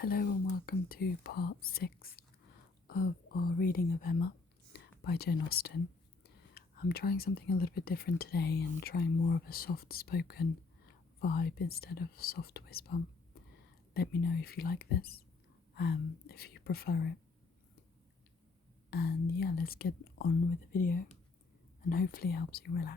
Hello and welcome to part 6 of our reading of Emma by Jane Austen. I'm trying something a little bit different today and trying more of a soft-spoken vibe instead of soft whisper. Let me know if you like this, if you prefer it. And yeah, let's get on with the video and hopefully it helps you relax.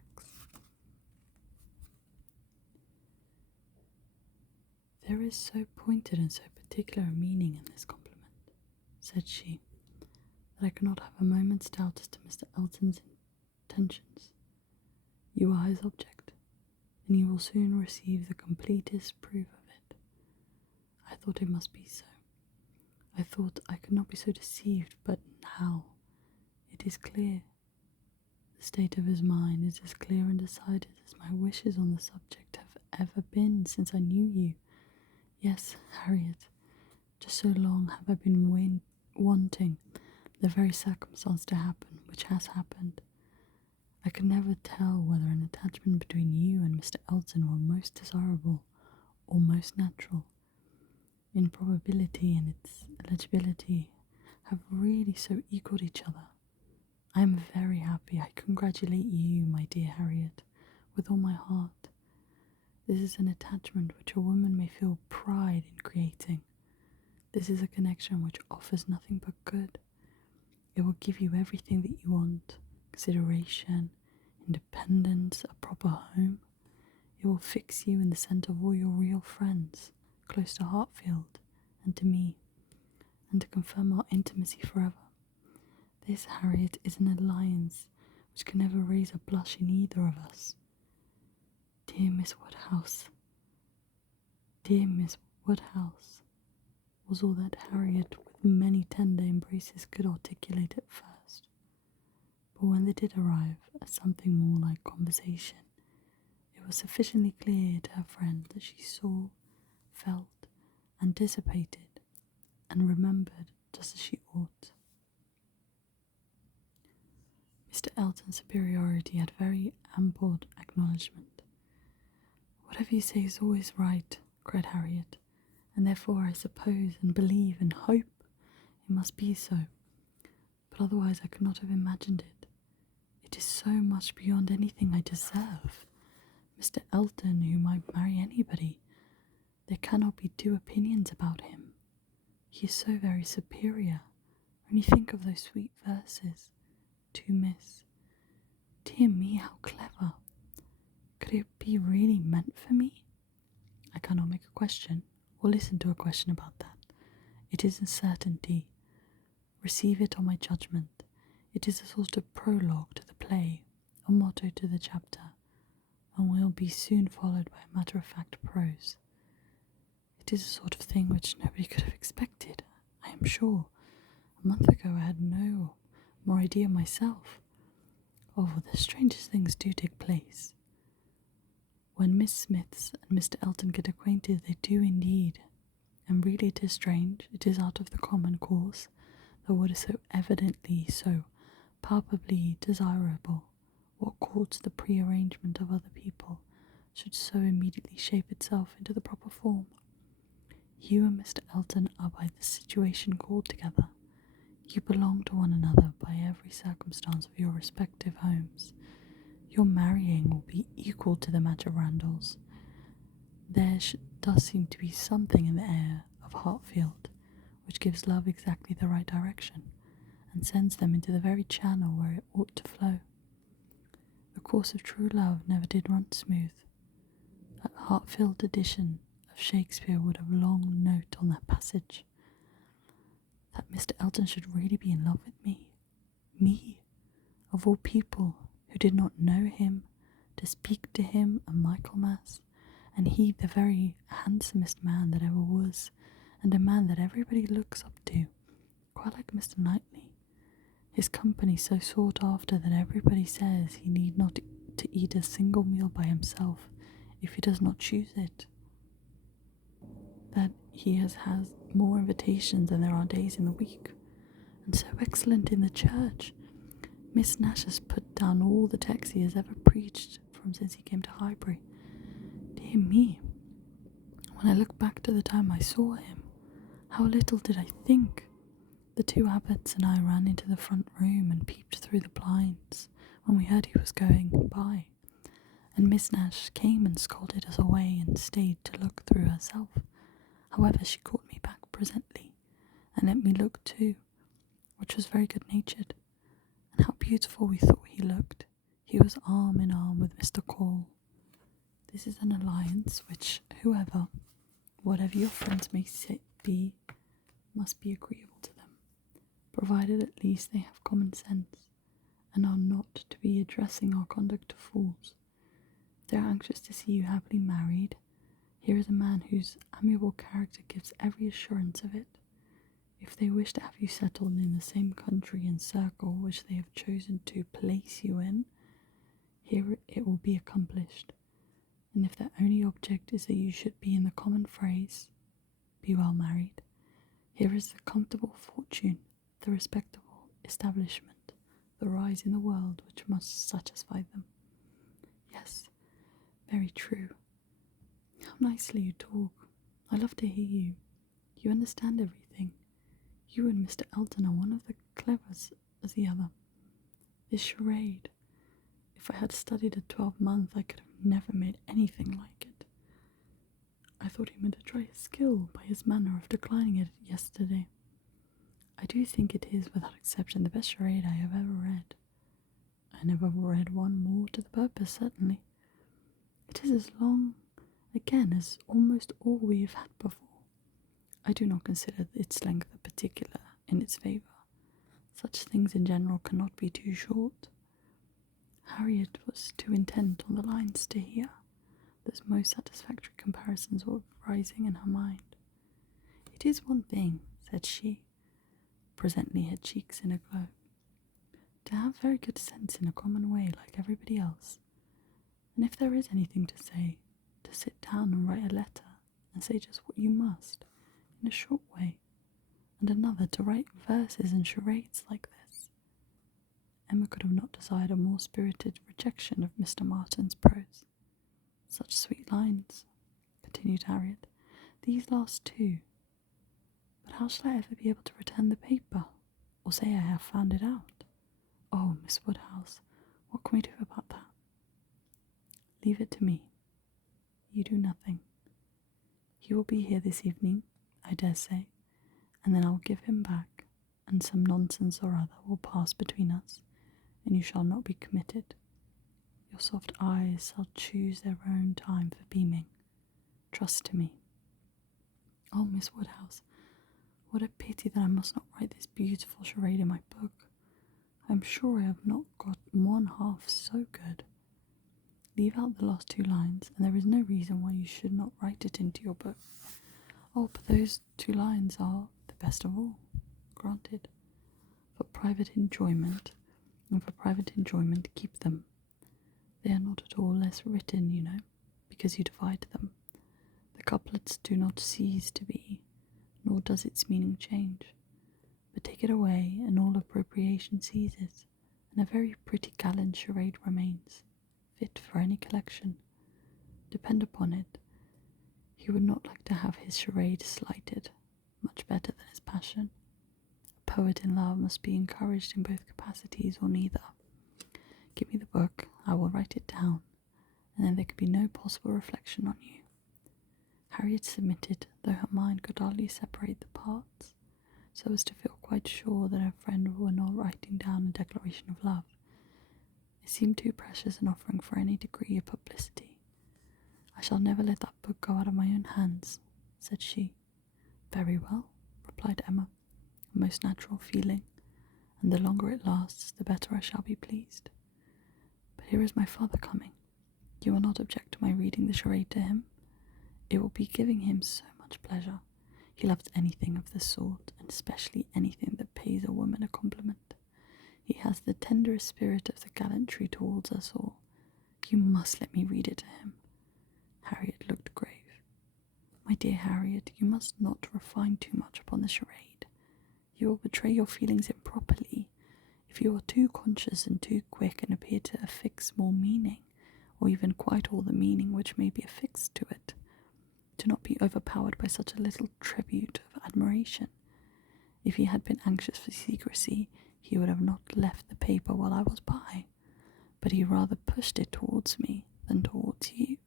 There is so pointed and so particular a meaning in this compliment, said she, that I cannot have a moment's doubt as to Mr. Elton's intentions. You are his object, and you will soon receive the completest proof of it. I thought it must be so. I thought I could not be so deceived, but how? It is clear. The state of his mind is as clear and decided as my wishes on the subject have ever been since I knew you. Yes, Harriet, just so long have I been wanting the very circumstance to happen which has happened. I could never tell whether an attachment between you and Mr. Elton were most desirable or most natural. In probability and its eligibility have really so equalled each other. I am very happy. I congratulate you, my dear Harriet, with all my heart. This is an attachment which a woman may feel pride in creating. This is a connection which offers nothing but good. It will give you everything that you want: consideration, independence, a proper home. It will fix you in the centre of all your real friends, close to Hartfield and to me, and to confirm our intimacy forever. This, Harriet, is an alliance which can never raise a blush in either of us. Dear Miss Woodhouse, was all that Harriet, with many tender embraces, could articulate at first. But when they did arrive at something more like conversation, it was sufficiently clear to her friend that she saw, felt, anticipated, and remembered just as she ought. Mr. Elton's superiority had very ample acknowledgment. Whatever you say is always right, cried Harriet, and therefore I suppose and believe and hope it must be so. But otherwise I could not have imagined it. It is so much beyond anything I deserve. Mr. Elton, who might marry anybody, there cannot be two opinions about him. He is so very superior. Only think of those sweet verses. To Miss. Dear me, how clever. Could it be really meant for me? I cannot make a question, or listen to a question about that. It is a certainty. Receive it on my judgment. It is a sort of prologue to the play, a motto to the chapter, and will be soon followed by a matter-of-fact prose. It is a sort of thing which nobody could have expected, I am sure. A month ago I had no more idea myself. Oh, the strangest things do take place. When Miss Smiths and Mr. Elton get acquainted, they do indeed, and really it is strange, it is out of the common course, that what is so evidently, so palpably desirable, what courts the pre-arrangement of other people, should so immediately shape itself into the proper form. You and Mr. Elton are by this situation called together. You belong to one another by every circumstance of your respective homes. Your marrying will be equal to the match of Randall's. There does seem to be something in the air of Hartfield which gives love exactly the right direction, and sends them into the very channel where it ought to flow. The course of true love never did run smooth. That Hartfield edition of Shakespeare would have long note on that passage. That Mr. Elton should really be in love with me, of all people, who did not know him, to speak to him a Michaelmas, and he the very handsomest man that ever was, and a man that everybody looks up to, quite like Mr. Knightley. His company so sought after that everybody says he need not to eat a single meal by himself if he does not choose it. That he has more invitations than there are days in the week, and so excellent in the church. Miss Nash has put down all the texts he has ever preached from since he came to Highbury. Dear me, when I look back to the time I saw him, How little did I think! The two abbots and I ran into the front room and peeped through the blinds when we heard he was going by, and Miss Nash came and scolded us away and stayed to look through herself. However, she called me back presently, and let me look too, which was very good-natured. And how beautiful we thought he looked. He was arm in arm with Mr. Cole. This is an alliance which whatever your friends may be, must be agreeable to them, provided at least they have common sense, and are not to be addressing our conduct to fools. If they are anxious to see you happily married, here is a man whose amiable character gives every assurance of it. If they wish to have you settled in the same country and circle which they have chosen to place you in, here it will be accomplished. And if their only object is that you should be in the common phrase, be well married, here is the comfortable fortune, the respectable establishment, the rise in the world which must satisfy them. Yes, very true. How nicely you talk. I love to hear you. You understand everything. You and Mr. Elton are one of the cleverest as the other. This charade. If I had studied a 12-month, I could have never made anything like it. I thought he meant to try his skill by his manner of declining it yesterday. I do think it is, without exception, the best charade I have ever read. I never read one more to the purpose, certainly. It is as long, again, as almost all we have had before. I do not consider its length a particular in its favour. Such things in general cannot be too short. Harriet was too intent on the lines to hear. Those most satisfactory comparisons were rising in her mind. It is one thing, said she, presently her cheeks in a glow, to have very good sense in a common way like everybody else, and if there is anything to say, to sit down and write a letter and say just what you must, in a short way, and another to write verses and charades like this. Emma could have not desired a more spirited rejection of Mr. Martin's prose. Such sweet lines, continued Harriet, these last two. But how shall I ever be able to return the paper, or say I have found it out? Oh, Miss Woodhouse, what can we do about that? Leave it to me. You do nothing. He will be here this evening, I dare say, and then I'll give him back, and some nonsense or other will pass between us, and you shall not be committed. Your soft eyes shall choose their own time for beaming. Trust to me. Oh, Miss Woodhouse, what a pity that I must not write this beautiful charade in my book. I am sure I have not got one half so good. Leave out the last two lines, and there is no reason why you should not write it into your book. Oh, but those two lines are the best of all. Granted. For private enjoyment, keep them. They are not at all less written, you know, because you divide them. The couplets do not cease to be, nor does its meaning change. But take it away, and all appropriation ceases, and a very pretty gallant charade remains, fit for any collection. Depend upon it, he would not like to have his charade slighted, much better than his passion. A poet in love must be encouraged in both capacities, or neither. Give me the book, I will write it down, and then there could be no possible reflection on you. Harriet submitted, though her mind could hardly separate the parts, so as to feel quite sure that her friend were not writing down a declaration of love. It seemed too precious an offering for any degree of publicity. I shall never let that book go out of my own hands, said she. Very well, replied Emma, a most natural feeling, and the longer it lasts, the better I shall be pleased. But here is my father coming. You will not object to my reading the charade to him? It will be giving him so much pleasure. He loves anything of the sort, and especially anything that pays a woman a compliment. He has the tenderest spirit of the gallantry towards us all. You must let me read it to him. Harriet looked grave. My dear Harriet, you must not refine too much upon the charade. You will betray your feelings improperly if you are too conscious and too quick and appear to affix more meaning, or even quite all the meaning which may be affixed to it. Do not be overpowered by such a little tribute of admiration. information. If he had been anxious for secrecy, he would have not left the paper while I was by, but he rather pushed it towards me than towards you.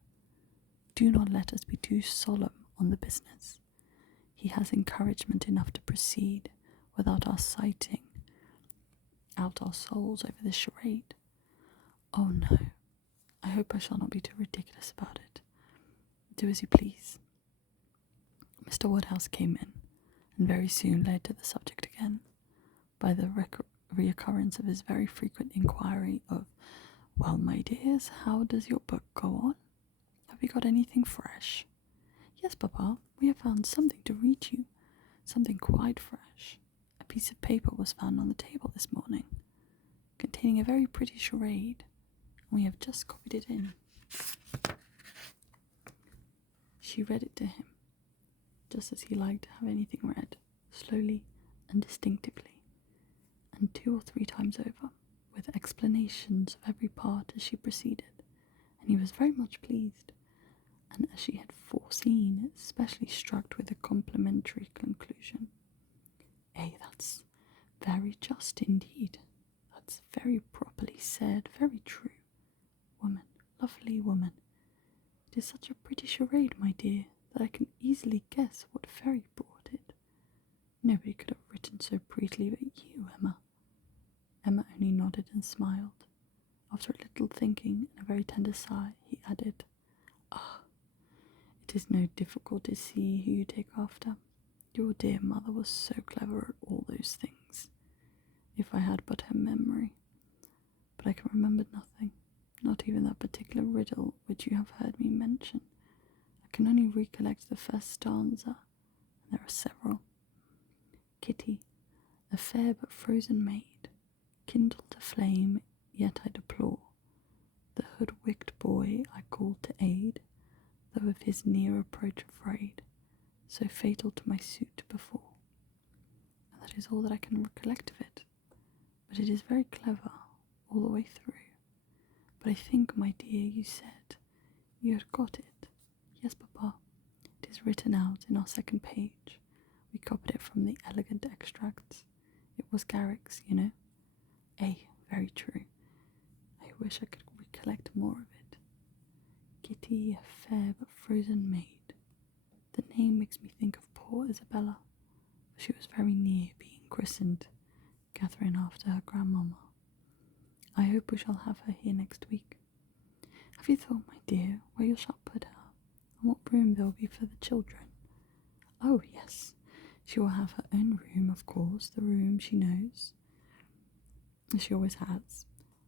Do not let us be too solemn on the business. He has encouragement enough to proceed without our citing out our souls over this charade. Oh no, I hope I shall not be too ridiculous about it. Do as you please. Mr. Woodhouse came in, and very soon led to the subject again, by the reoccurrence of his very frequent inquiry of, "Well, my dears, how does your book go on? Have you got anything fresh?" "Yes, Papa, we have found something to read you, something quite fresh. A piece of paper was found on the table this morning, containing a very pretty charade, and we have just copied it in." She read it to him, just as he liked to have anything read, slowly and distinctively, and 2 or 3 times over, with explanations of every part as she proceeded, and he was very much pleased, and as she had foreseen, especially struck with the complimentary conclusion. That's very just indeed. That's very properly said, very true. Woman, lovely woman. It is such a pretty charade, my dear, that I can easily guess what fairy brought it. Nobody could have written so prettily but you, Emma. Emma only nodded and smiled. After a little thinking and a very tender sigh, he added, It is no difficulty to see who you take after. Your dear mother was so clever at all those things. If I had but her memory. But I can remember nothing, not even that particular riddle which you have heard me mention. I can only recollect the first stanza, and there are several. Kitty, a fair but frozen maid, kindled a flame, yet I deplore. The hoodwinked boy I called to aid, though of his near approach afraid, so fatal to my suit before. And that is all that I can recollect of it, but it is very clever all the way through. But I think, my dear, you said you had got it. Yes, Papa, it is written out in our second page. We copied it from the elegant extracts. It was Garrick's, you know. Very true. I wish I could recollect more of it. Kitty, a fair but frozen maid. The name makes me think of poor Isabella, for she was very near being christened Catherine after her grandmamma. I hope we shall have her here next week. Have you thought, my dear, where you shall put her, and what room there will be for the children? Oh, yes, she will have her own room, of course, the room she knows, as she always has,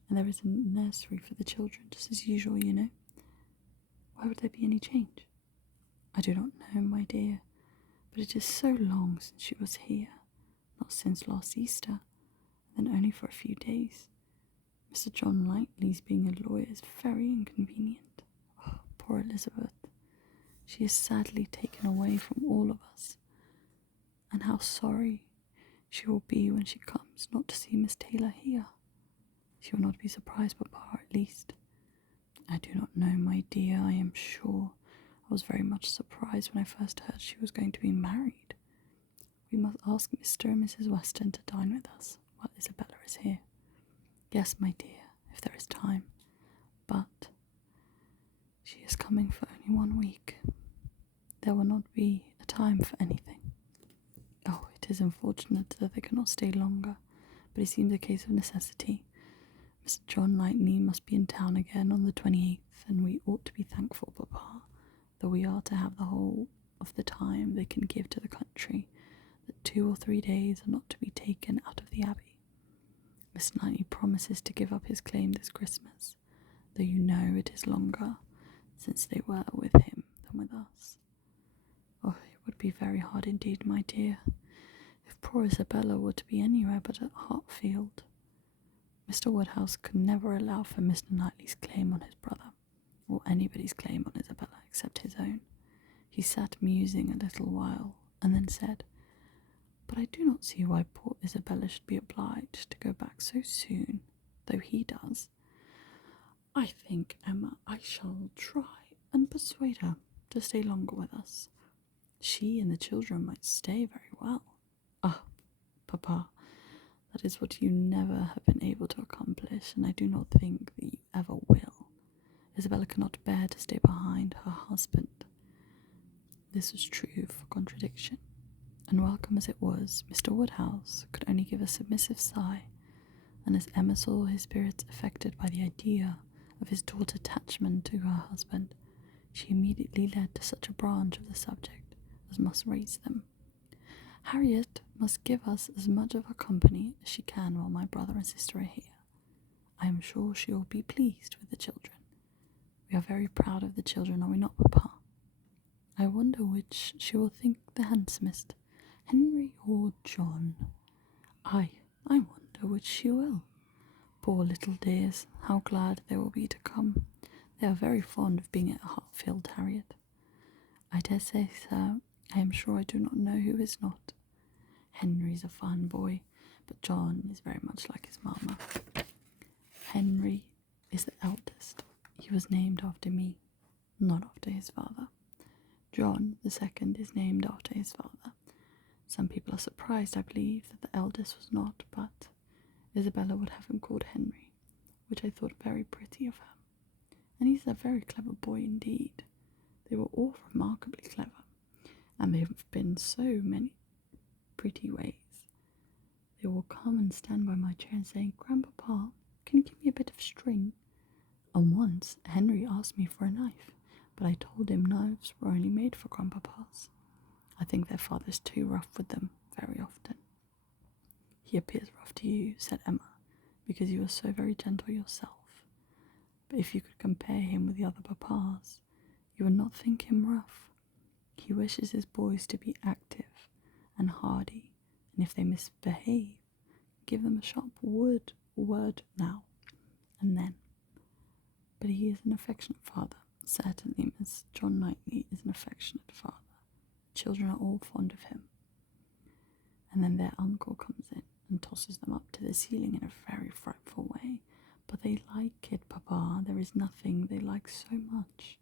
and there is a nursery for the children, just as usual, you know. Why would there be any change? I do not know, my dear, but it is so long since she was here, not since last Easter, and then only for a few days. Mr. John Knightley's being a lawyer is very inconvenient. Oh, poor Elizabeth. She is sadly taken away from all of us, and how sorry she will be when she comes not to see Miss Taylor here. She will not be surprised, Papa, at least. I do not know, my dear, I am sure. I was very much surprised when I first heard she was going to be married. We must ask Mr. and Mrs. Weston to dine with us while Isabella is here. Yes, my dear, if there is time, but she is coming for only 1 week. There will not be a time for anything. Oh, it is unfortunate that they cannot stay longer, but it seems a case of necessity. Mr. John Knightley must be in town again on the 28th, and we ought to be thankful, Papa, that we are to have the whole of the time they can give to the country, that 2 or 3 days are not to be taken out of the Abbey. Mr. Knightley promises to give up his claim this Christmas, though you know it is longer since they were with him than with us. Oh, it would be very hard indeed, my dear, if poor Isabella were to be anywhere but at Hartfield. Mr. Woodhouse could never allow for Mr. Knightley's claim on his brother, or anybody's claim on Isabella except his own. He sat musing a little while, and then said, "But I do not see why poor Isabella should be obliged to go back so soon, though he does. I think, Emma, I shall try and persuade her to stay longer with us. She and the children might stay very well. Ah, Papa, that is what you never have been able to accomplish, and I do not think that you ever will. Isabella cannot bear to stay behind her husband. This was true for contradiction, and welcome as it was, Mr. Woodhouse could only give a submissive sigh, and as Emma saw his spirits affected by the idea of his daughter's attachment to her husband, she immediately led to such a branch of the subject as must raise them. Harriet must give us as much of her company as she can while my brother and sister are here. I am sure she will be pleased with the children. We are very proud of the children, are we not, Papa? I wonder which she will think the handsomest, Henry or John. I wonder which she will. Poor little dears, how glad they will be to come. They are very fond of being at Hartfield, Harriet. I dare say, sir, I am sure I do not know who is not. Henry's a fine boy, but John is very much like his mamma. Henry is the eldest. He was named after me, not after his father. John, the second, is named after his father. Some people are surprised, I believe, that the eldest was not, but Isabella would have him called Henry, which I thought very pretty of her. And he's a very clever boy indeed. They were all remarkably clever, and there have been so many pretty ways. They will come and stand by my chair and say, "Grandpapa, can you give me a bit of string?" And once Henry asked me for a knife, but I told him knives were only made for grandpapas. I think their father's too rough with them very often. He appears rough to you, said Emma, because you are so very gentle yourself. But if you could compare him with the other papas, you would not think him rough. He wishes his boys to be active and hardy, and if they misbehave, give them a sharp word now and then. But he is an affectionate father. Certainly Miss John Knightley is an affectionate father. Children are all fond of him. And then their uncle comes in and tosses them up to the ceiling in a very frightful way. But they like it, Papa. There is nothing they like so much.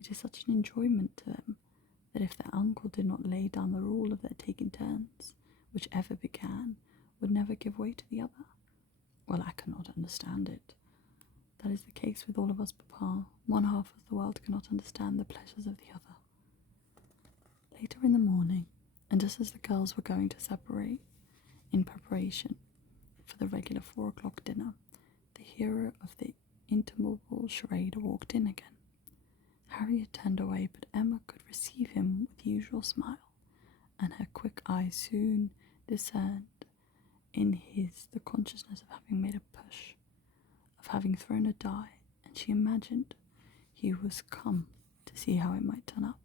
It is such an enjoyment to them that if their uncle did not lay down the rule of their taking turns, which ever began, would never give way to the other. Well, I cannot understand it. That is the case with all of us, Papa. One half of the world cannot understand the pleasures of the other. Later in the morning, and just as the girls were going to separate in preparation for the regular 4 o'clock dinner, the hero of the interminable charade walked in again. Harriet turned away, but Emma could receive him with the usual smile, and her quick eye soon discerned in his the consciousness of having made a push, of having thrown a die, and she imagined he was come to see how it might turn up.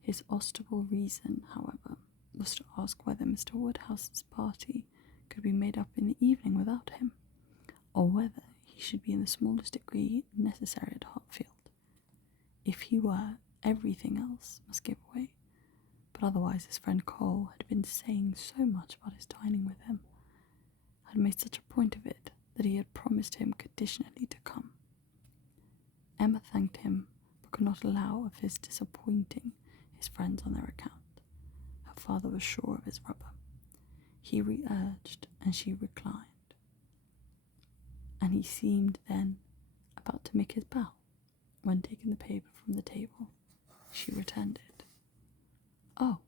His ostensible reason, however, was to ask whether Mr. Woodhouse's party could be made up in the evening without him, or whether he should be in the smallest degree necessary at Hartfield. If he were, everything else must give way, but otherwise his friend Cole had been saying so much about his dining with him, had made such a point of it, that he had promised him conditionally to come. Emma thanked him, but could not allow of his disappointing his friends on their account. Her father was sure of his rubber. He re-urged, and she reclined, and he seemed then about to make his bow, when taking the paper from the table, she returned it. "Oh,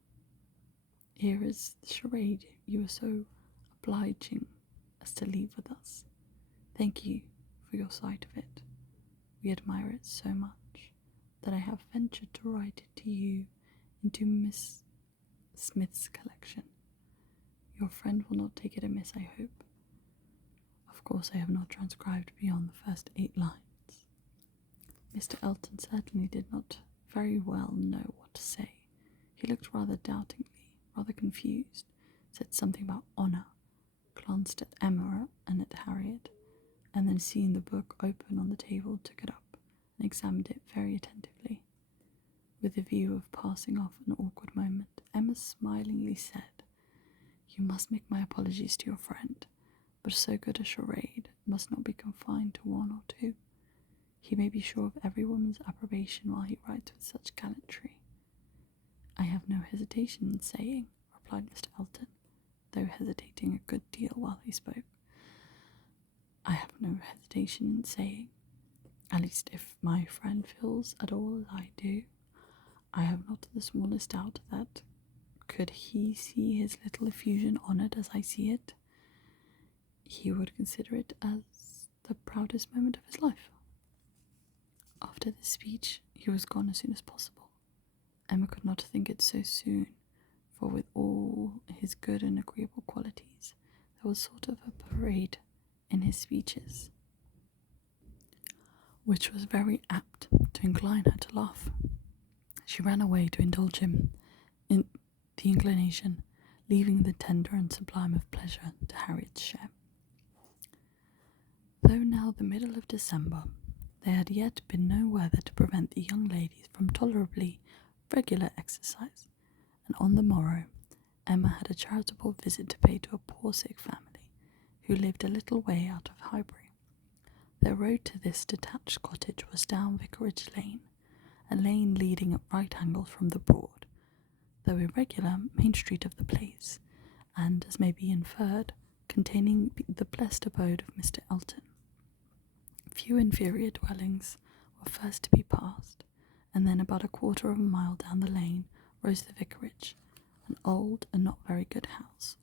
here is the charade you were so obliging as to leave with us. Thank you for your sight of it. We admire it so much that I have ventured to write it to you into Miss Smith's collection. Your friend will not take it amiss, I hope. Of course I have not transcribed beyond the first 8 lines. Mr. Elton certainly did not very well know what to say. He looked rather doubtingly, rather confused, said something about honour, glanced at Emma and at Harriet, and then seeing the book open on the table, took it up and examined it very attentively. With the view of passing off an awkward moment, Emma smilingly said, "You must make my apologies to your friend, but so good a charade must not be confined to 1 or 2. He may be sure of every woman's approbation while he writes with such gallantry." "I have no hesitation in saying," replied Mr. Elton, though hesitating a good deal while he spoke. I have no hesitation in saying, at least if my friend feels at all as I do, I have not the smallest doubt that, could he see his little effusion honoured as I see it, he would consider it as the proudest moment of his life. After this speech, he was gone as soon as possible. Emma could not think it so soon, for with all his good and agreeable qualities, there was sort of a parade in his speeches, which was very apt to incline her to laugh. She ran away to indulge him in the inclination, leaving the tender and sublime of pleasure to Harriet's share. Though now the middle of December, there had yet been no weather to prevent the young ladies from tolerably regular exercise, and on the morrow Emma had a charitable visit to pay to a poor sick family, who lived a little way out of Highbury. Their road to this detached cottage was down Vicarage Lane, a lane leading at right angles from the broad, though irregular, main street of the place, and, as may be inferred, containing the blessed abode of Mr. Elton. Few inferior dwellings were first to be passed, and then about a quarter of a mile down the lane rose the vicarage, an old and not very good house,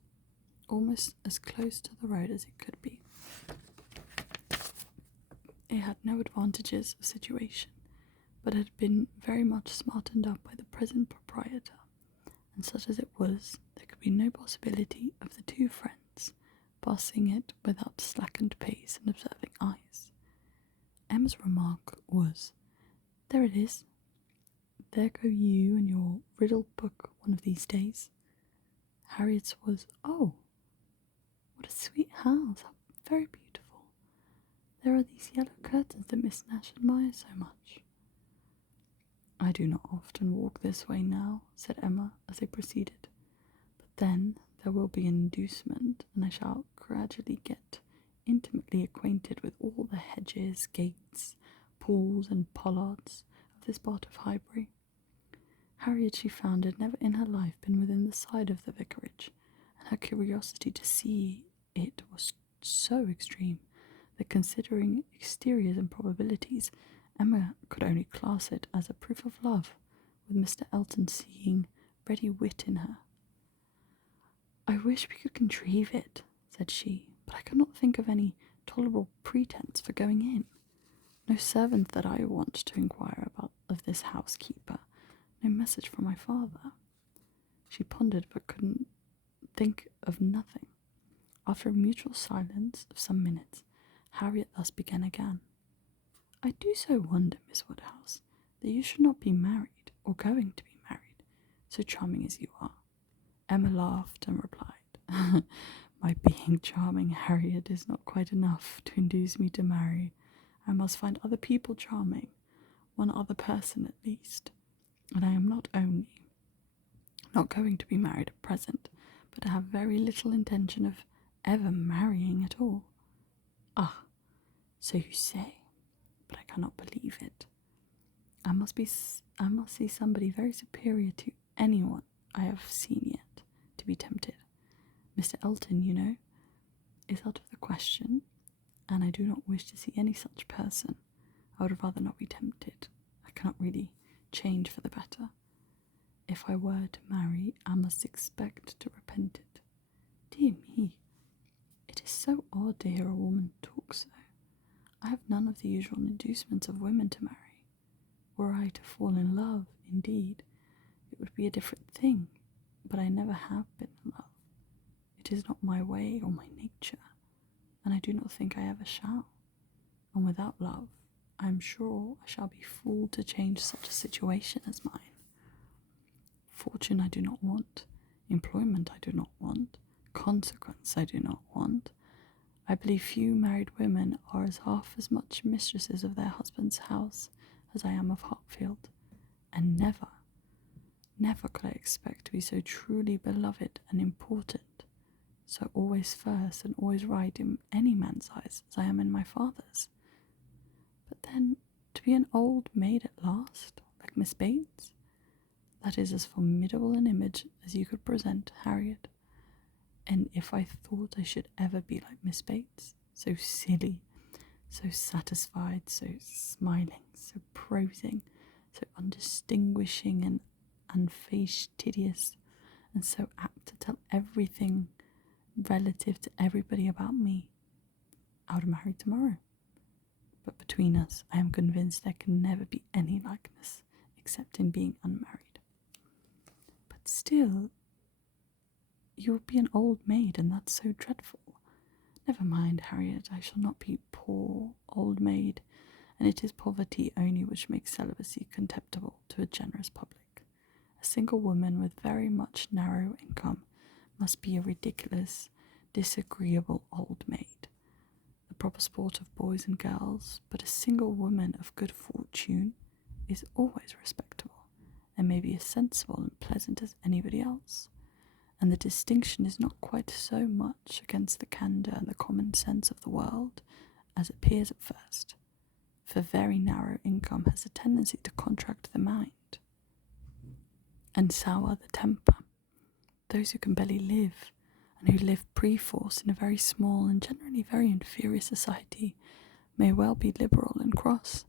almost as close to the road as it could be. It had no advantages of situation, but had been very much smartened up by the present proprietor, and such as it was, there could be no possibility of the two friends passing it without slackened pace and observing eyes. Emma's remark was, "There it is. There go you and your riddle book one of these days." Harriet's was, "Oh, what a sweet house, how very beautiful. There are these yellow curtains that Miss Nash admires so much." "I do not often walk this way now," said Emma as they proceeded, "but then there will be an inducement, and I shall gradually get intimately acquainted with all the hedges, gates, pools, and pollards of this part of Highbury." Harriet, she found, had never in her life been within the side of the vicarage, and her curiosity to see it was so extreme that, considering exteriors and probabilities, Emma could only class it as a proof of love, with Mr. Elton seeing ready wit in her. "I wish we could contrive it," said she, "but I cannot think of any tolerable pretence for going in. No servant that I want to inquire about of this housekeeper, no message from my father." She pondered, but couldn't think of nothing. After a mutual silence of some minutes, Harriet thus began again. "I do so wonder, Miss Woodhouse, that you should not be married, or going to be married, so charming as you are." Emma laughed and replied, "My being charming, Harriet, is not quite enough to induce me to marry. I must find other people charming, one other person at least, and I am not only not going to be married at present, but I have very little intention of ever marrying at all." "Ah, so you say, but I cannot believe it. I must see somebody very superior to anyone I have seen yet, to be tempted. Mr. Elton, you know, is out of the question, and I do not wish to see any such person. I would rather not be tempted. I cannot really change for the better. If I were to marry, I must expect to repent it. Dear me, it is so odd to hear a woman talk so. I have none of the usual inducements of women to marry. Were I to fall in love, indeed, it would be a different thing, but I never have been in love. It is not my way or my nature, and I do not think I ever shall. And without love, I am sure I shall be fooled to change such a situation as mine. Fortune I do not want, employment I do not want, consequence I do not want. I believe few married women are as half as much mistresses of their husband's house as I am of Hartfield, and never could I expect to be so truly beloved and important, so always first and always right in any man's eyes as I am in my father's. But then, to be an old maid at last, like Miss Bates, That is as formidable an image as you could present, Harriet. And if I thought I should ever be like Miss Bates, so silly, so satisfied, so smiling, so prosing, so undistinguishing and unfastidious, and so apt to tell everything relative to everybody about me, I would marry tomorrow. But between us, I am convinced there can never be any likeness, except in being unmarried. But still, you will be an old maid, and that's so dreadful. Never mind, Harriet, I shall not be poor old maid, and it is poverty only which makes celibacy contemptible to a generous public. A single woman with very much narrow income must be a ridiculous, disagreeable old maid, the proper sport of boys and girls, but a single woman of good fortune is always respectable, and may be as sensible and pleasant as anybody else. And the distinction is not quite so much against the candour and the common sense of the world as appears at first, for very narrow income has a tendency to contract the mind and sour the temper. Those who can barely live, and who live perforce in a very small and generally very inferior society, may well be liberal and cross.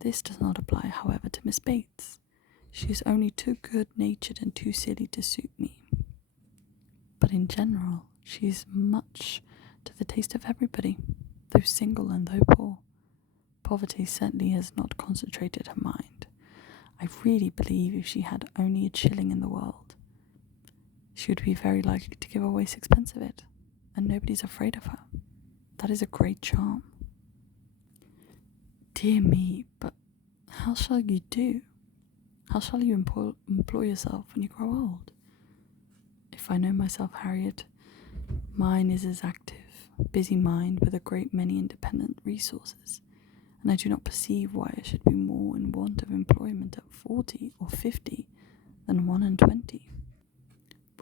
This does not apply, however, to Miss Bates. She is only too good-natured and too silly to suit me. But in general, she is much to the taste of everybody, though single and though poor. Poverty certainly has not concentrated her mind. I really believe if she had only a shilling in the world, she would be very likely to give away sixpence of it, and nobody's afraid of her. That is a great charm. Dear me, but how shall you do? How shall you employ yourself when you grow old? If I know myself, Harriet, mine is as active, busy mind with a great many independent resources, and I do not perceive why I should be more in want of employment at 40 or 50 than 21.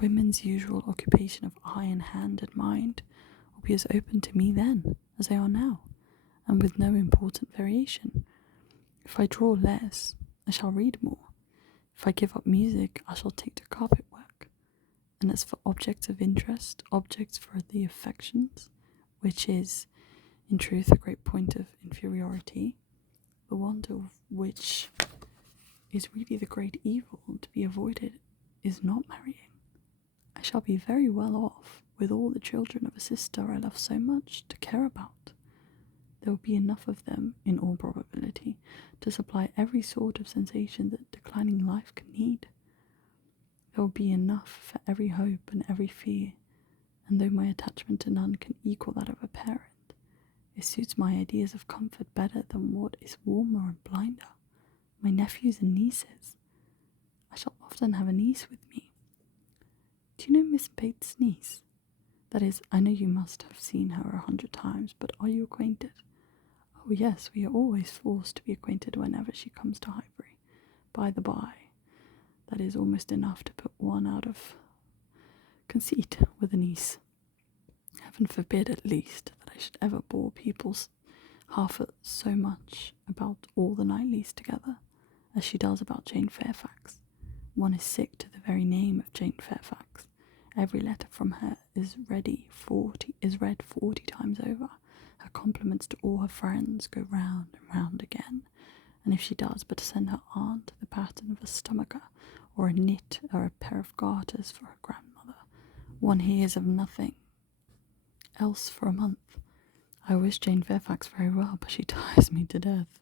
Women's usual occupation of eye and hand and mind will be as open to me then as they are now, and with no important variation. If I draw less, I shall read more. If I give up music, I shall take to carpet work. And as for objects of interest, objects for the affections, which is, in truth, a great point of inferiority, the want of which is really the great evil to be avoided, is not marrying. I shall be very well off with all the children of a sister I love so much to care about. There will be enough of them, in all probability, to supply every sort of sensation that declining life can need. There will be enough for every hope and every fear, and though my attachment to none can equal that of a parent, it suits my ideas of comfort better than what is warmer and blinder, my nephews and nieces. I shall often have a niece with me. Do you know Miss Bates' niece? That is, I know you must have seen her 100 times, but are you acquainted? Oh yes, we are always forced to be acquainted whenever she comes to Highbury. By the by, that is almost enough to put one out of conceit with a niece. Heaven forbid, at least, that I should ever bore people half so much about all the Knightleys together, as she does about Jane Fairfax. One is sick to the very name of Jane Fairfax. Every letter from her is read 40 times over. Her compliments to all her friends go round and round again, and if she does but send her aunt the pattern of a stomacher, or a knit, or a pair of garters for her grandmother, one hears of nothing else for a month. I wish Jane Fairfax very well, but she tires me to death.